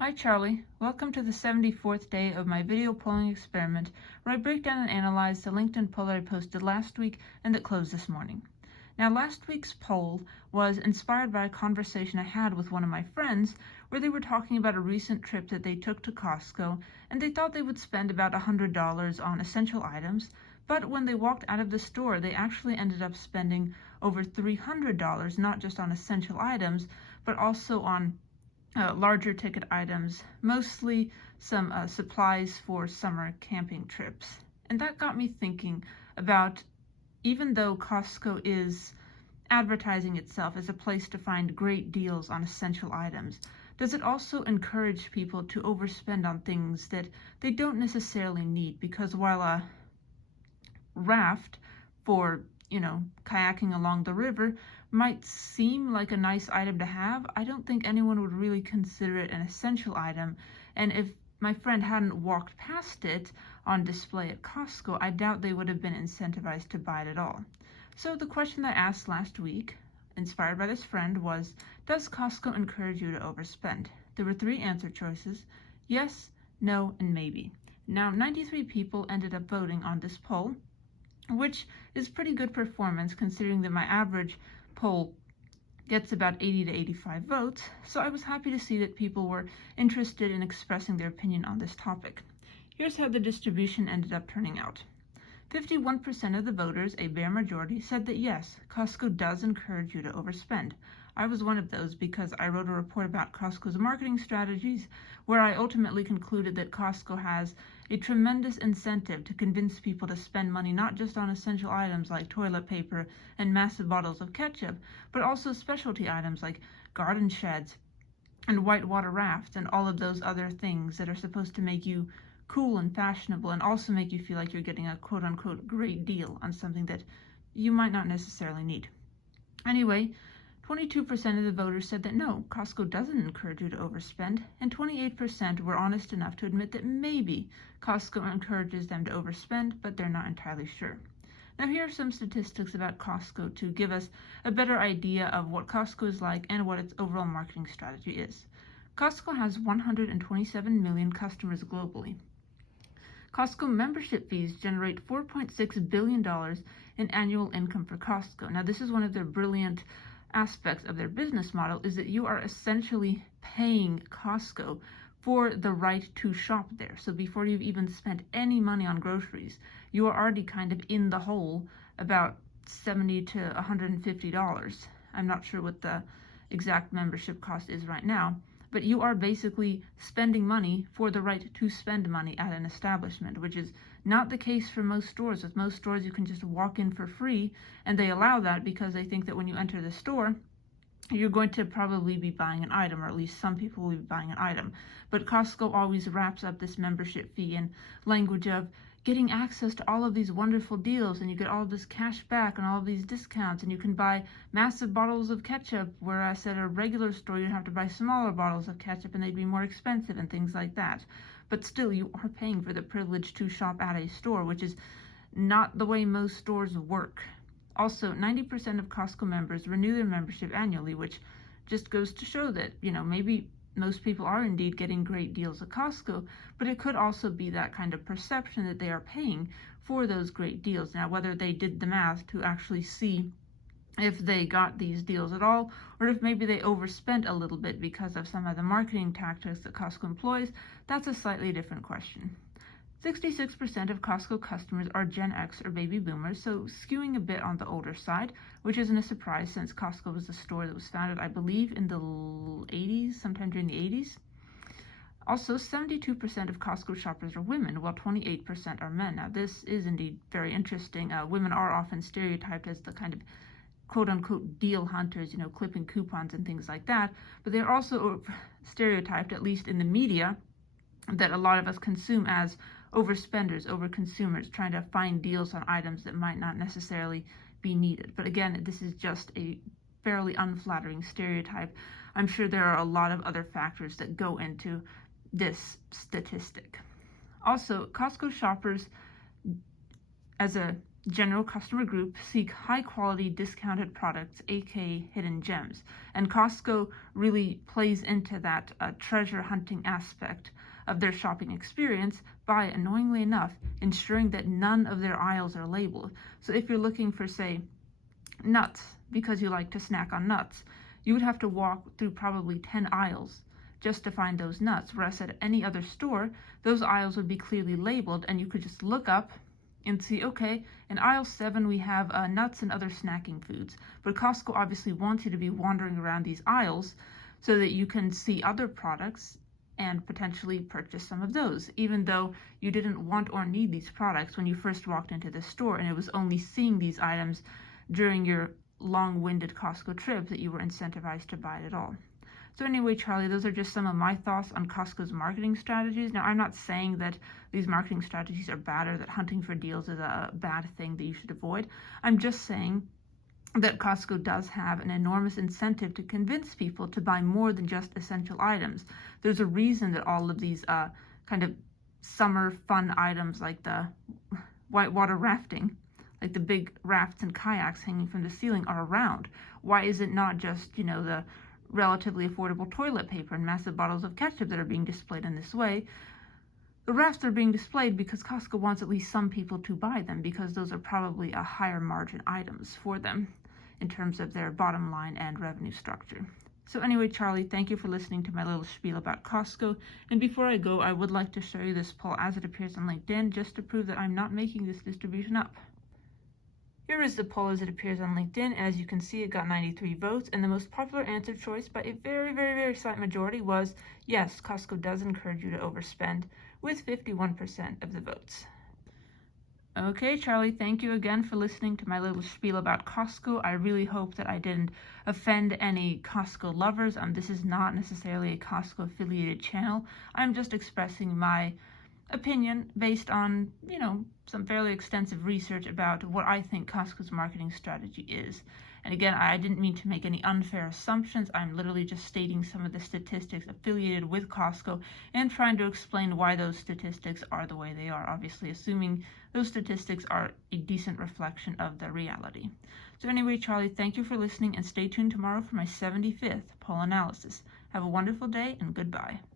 Hi Charlie, welcome to the 74th day of my video polling experiment where I break down and analyze the LinkedIn poll that I posted last week and that closed this morning. Now last week's poll was inspired by a conversation I had with one of my friends where they were talking about a recent trip that they took to Costco and they thought they would spend about $100 on essential items, but when they walked out of the store they actually ended up spending over $300 not just on essential items but also on larger ticket items, mostly some supplies for summer camping trips. And that got me thinking about, even though Costco is advertising itself as a place to find great deals on essential items, does it also encourage people to overspend on things that they don't necessarily need? Because while a raft for kayaking along the river might seem like a nice item to have, I don't think anyone would really consider it an essential item. And if my friend hadn't walked past it on display at Costco, I doubt they would have been incentivized to buy it at all. So the question that I asked last week, inspired by this friend, was, does Costco encourage you to overspend? There were 3 answer choices: yes, no, and maybe. Now 93 people ended up voting on this poll, which is pretty good performance considering that my average poll gets about 80 to 85 votes, so I was happy to see that people were interested in expressing their opinion on this topic. Here's how the distribution ended up turning out. 51% of the voters, a bare majority, said that yes, Costco does encourage you to overspend. I was one of those because I wrote a report about Costco's marketing strategies where I ultimately concluded that Costco has a tremendous incentive to convince people to spend money not just on essential items like toilet paper and massive bottles of ketchup, but also specialty items like garden sheds and whitewater rafts and all of those other things that are supposed to make you cool and fashionable and also make you feel like you're getting a quote-unquote great deal on something that you might not necessarily need. Anyway, 22% of the voters said that no, Costco doesn't encourage you to overspend, and 28% were honest enough to admit that maybe Costco encourages them to overspend, but they're not entirely sure. Now here are some statistics about Costco to give us a better idea of what Costco is like and what its overall marketing strategy is. Costco has 127 million customers globally. Costco membership fees generate $4.6 billion in annual income for Costco. Now this is one of their brilliant aspects of their business model, is that you are essentially paying Costco for the right to shop there. So before you've even spent any money on groceries, you are already kind of in the hole about $70 to $150. I'm not sure what the exact membership cost is right now, but you are basically spending money for the right to spend money at an establishment, which is not the case for most stores. With most stores, you can just walk in for free, and they allow that because they think that when you enter the store, you're going to probably be buying an item, or at least some people will be buying an item. But Costco always wraps up this membership fee in language of getting access to all of these wonderful deals, and you get all of this cash back and all of these discounts, and you can buy massive bottles of ketchup, whereas at a regular store you'd have to buy smaller bottles of ketchup and they'd be more expensive and things like that. But still, you are paying for the privilege to shop at a store, which is not the way most stores work. Also, 90% of Costco members renew their membership annually, which just goes to show that, maybe most people are indeed getting great deals at Costco, but it could also be that kind of perception that they are paying for those great deals. Now, whether they did the math to actually see if they got these deals at all, or if maybe they overspent a little bit because of some of the marketing tactics that Costco employs, that's a slightly different question. 66% of Costco customers are Gen X or baby boomers, so skewing a bit on the older side, which isn't a surprise since Costco was a store that was founded, I believe, in the 80s, sometime during the 80s. Also, 72% of Costco shoppers are women, while 28% are men. Now, this is indeed very interesting. Women are often stereotyped as the kind of quote-unquote deal hunters, clipping coupons and things like that, but they're also stereotyped, at least in the media, that a lot of us consume as overspenders, overconsumers, trying to find deals on items that might not necessarily be needed. But again, this is just a fairly unflattering stereotype. I'm sure there are a lot of other factors that go into this statistic. Also, Costco shoppers, as a general customer group seek high-quality discounted products, aka hidden gems. And Costco really plays into that treasure hunting aspect of their shopping experience by, annoyingly enough, ensuring that none of their aisles are labeled. So if you're looking for, say, nuts because you like to snack on nuts, you would have to walk through probably 10 aisles just to find those nuts, whereas at any other store, those aisles would be clearly labeled and you could just look up and see, okay, in aisle 7 we have nuts and other snacking foods. But Costco obviously wants you to be wandering around these aisles so that you can see other products and potentially purchase some of those, even though you didn't want or need these products when you first walked into the store, and it was only seeing these items during your long-winded Costco trip that you were incentivized to buy it at all. So anyway, Charlie, those are just some of my thoughts on Costco's marketing strategies. Now, I'm not saying that these marketing strategies are bad or that hunting for deals is a bad thing that you should avoid. I'm just saying that Costco does have an enormous incentive to convince people to buy more than just essential items. There's a reason that all of these kind of summer fun items like the whitewater rafting, like the big rafts and kayaks hanging from the ceiling, are around. Why is it not just, the relatively affordable toilet paper and massive bottles of ketchup that are being displayed in this way? The rafts are being displayed because Costco wants at least some people to buy them, because those are probably a higher margin items for them in terms of their bottom line and revenue structure. So anyway, Charlie, thank you for listening to my little spiel about Costco. And before I go, I would like to show you this poll as it appears on LinkedIn, just to prove that I'm not making this distribution up. Here is the poll as it appears on LinkedIn. As you can see, it got 93 votes, and the most popular answer choice by a very, very, very slight majority was, yes, Costco does encourage you to overspend, with 51% of the votes. Okay, Charlie, thank you again for listening to my little spiel about Costco. I really hope that I didn't offend any Costco lovers. This is not necessarily a Costco affiliated channel. I'm just expressing my opinion based on, some fairly extensive research about what I think Costco's marketing strategy is. And again, I didn't mean to make any unfair assumptions. I'm literally just stating some of the statistics affiliated with Costco and trying to explain why those statistics are the way they are, obviously assuming those statistics are a decent reflection of the reality. So anyway, Charlie, thank you for listening, and stay tuned tomorrow for my 75th poll analysis. Have a wonderful day, and goodbye.